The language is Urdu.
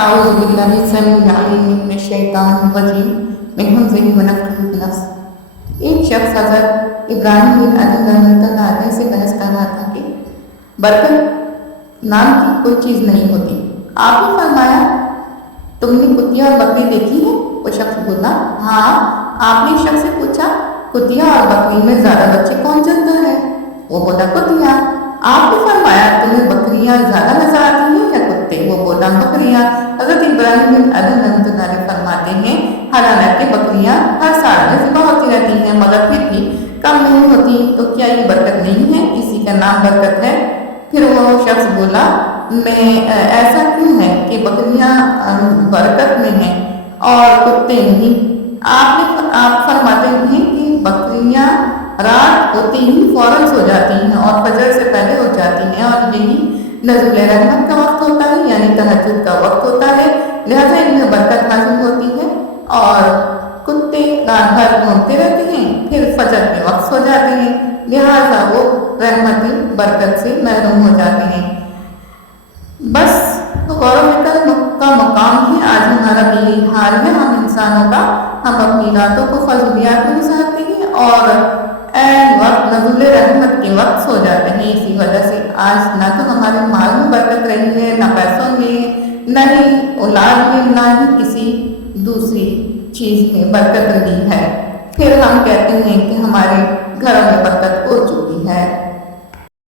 أعوذ بالله السميع العليم من الشیطان الرجیم من همزه ونفخه ونفثه۔ ایک شخص حضرت ابراہیم بن ادم رحمۃ اللہ علیہ سے بحث کر رہا تھا کہ برکت نام کی کوئی چیز نہیں ہوتی۔ آپ نے فرمایا تم نے کتیا اور بکری دیکھی ہے؟ وہ شخص بولا ہاں۔ آپ نے شخص سے پوچھا کتیا اور بکری میں زیادہ بچے کون جنتا ہے؟ وہ بولا کتیا۔ آپ نے فرمایا تمہیں بکریاں زیادہ نظر آتی ہیں یا کتے؟ وہ بولا بکریاں۔ حضرت ابراہیم بن ادم رحمۃ اللہ علیہ فرماتے ہیں حالانکہ بکریاں ہر سال میں ذبح ہوتی رہتی ہیں مگر پھر بھی کم نہیں ہوتی، تو کیا یہ برکت نہیں ہے؟ اسی کا نام برکت ہے۔ پھر وہ شخص بولا میں ایسا کیوں ہے کہ بکریاں برکت میں ہیں اور کتے نہیں؟ آپ فرماتے ہیں کہ بکریاں رات ہوتی ہی فوراً سو جاتی ہیں اور فجر سے پہلے ہو جاتی ہیں، اور یہی نزول رحمت کا وقت ہوتا ہے، یعنی تہجد کا وقت ہوتا ہے، لہذا ان میں برکت حاصل ہوتی ہے۔ اور کتے رات بھر گھومتے رہتے ہیں پھر فجر میں وقت سو جاتے ہیں، لہذا وہ رحمتی برکت سے محروم ہو جاتے ہیں۔ بس غور و فکر کا مقام ہے آج ہمارا بھی یہی حال ہے ہم انسانوں کا۔ ہم اپنی راتوں کو فضولیات میں گزارتے ہیں اور عین وقت نزول رحمت کے وقت سو جاتے ہیں۔ اسی وجہ سے آج نہ تو ہمارے مال میں برکت رہی ہے، نہ پیسوں میں، نہ ہی اولاد میں، نہ ہی کسی دوسری چیز میں برکت رہی ہے۔ پھر ہم کہتے ہیں کہ ہمارے گھروں میں برکت ہو چکی ہے۔